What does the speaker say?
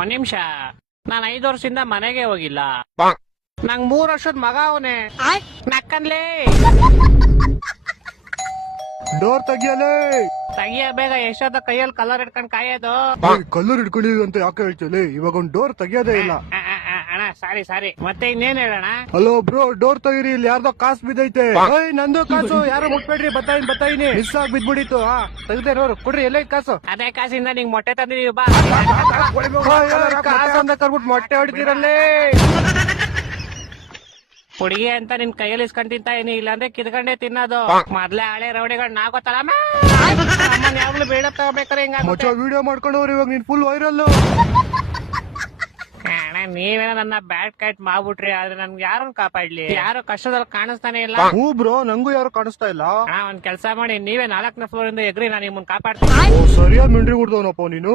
ಒಂದ್ ನಿಮಿಷ, ನಾನ್ 5 ವರ್ಷದಿಂದ ಮನೆಗೆ ಹೋಗಿಲ್ಲ. ನಂಗ್ 3 ವರ್ಷದ ಮಗ ಅವನೇ ನಕ್ಕನ್ಲೇ. ಡೋರ್ ತೆಗಿಯಲೇ. ತೆಗಿಯ ಬೇಗ, ಎಷ್ಟೊತ್ತ ಕೈಯಲ್ಲಿ ಕಲರ್ ಇಟ್ಕೊಂಡ್ ಕಾಯೋದು. ಕಲ್ಲರ್ ಇಟ್ಕೊಂಡಿದ್ವಿ ಅಂತ ಯಾಕೆ ಹೇಳ್ತೀಯಲ್ಲ? ಇವಾಗ ಒಂದ್ ಡೋರ್ ತೆಗಿಯೋದೇ ಇಲ್ಲ. ಅಣ್ಣ ಸಾರಿ ಮತ್ತೆ ಇನ್ನೇನ್ ಹೇಳೋಣ? ಹಲೋ ಬ್ರೋ, ಡೋರ್ ತೆಗೀರಿ, ಇಲ್ಲಿ ಯಾರ್ದೋ ಕಾಸು ಬಿದ್ದೈತೆ. ನಂದು ಕಾಸು, ಯಾರು ಮುಟ್ಬೇಡ್ರಿ, ಬತ್ತಾಯಿನಿ ಮಿಸ್ ಆಗಿ ಬಿದ್ಬಿಡಿತ್ತು. ತೆಗ್ದೆ ನೋಡು, ಕೊಡ್ರಿ, ಎಲ್ಲ ಕಾಸು. ಅದೇ ಕಾಸಿಂದ ನಿಂಗ್ ಮೊಟ್ಟೆ ತಂದಿದೀವಿ ಬಾ. ಕಾಸು ಅಂತ ಕರ್ಬಿಟ್ಟು ಮೊಟ್ಟೆ ಹೊಡಿತೀರಲ್ಲೇ. ಹುಡುಗಿ ಅಂತ ನಿನ್ ಕೈಯಲ್ಲಿ ಇಸ್ಕೊಂಡ್ ತಿಂತಾ ಇದೀನಿ, ಇಲ್ಲಾಂದ್ರೆ ಕಿದ್ಕೊಂಡೆ ತಿನ್ನೋದು. ಮೊದ್ಲೇ ಹಳೆ ರೌಡಿಗಳು ನಾ ಗೊತ್ತಲ್ಲ, ಅಮ್ಮನ್ ಯಾವಾಗ್ಲೂ ಬೇಡ ತಗೋಬೇಕಾರೆ ಹಿಂಗ ಮಚ್ಚ ವಿಡಿಯೋ ಮಾಡ್ಕೊಂಡವ್ರು, ಇವಾಗ ನೀನ್ ಫುಲ್ ವೈರಲ್. ಅಣ್ಣ ನೀವೇನ ನನ್ನ ಬ್ಯಾಡ್ ಕೈಟ್ ಮಾಡ್ಬಿಟ್ರಿ, ಆದ್ರೆ ನನ್ಗೆ ಯಾರನ್ನ ಕಾಪಾಡ್ಲಿ? ಯಾರು ಕಷ್ಟದಲ್ಲಿ ಕಾಣಿಸ್ತಾನೆ ಇಲ್ಲ. ಹೂ ಬ್ರೋ, ನಂಗೂ ಯಾರು ಕಾಣಿಸ್ತಾ ಇಲ್ಲ. ಅಣ್ಣ ಒಂದ್ ಕೆಲ್ಸ ಮಾಡಿ, ನೀವೇ 4ನೇ ಫ್ಲೋರ್ ಇಂದ ಎಗ್ರಿ, ನಾನು ನಿಮ್ಮನ್ನ ಕಾಪಾಡ್ತೀನಿ. ಸರಿಯಾದ ಮಿಂಡ್ರಿ ಹುಡ್ದವನಪ್ಪ ನೀನು.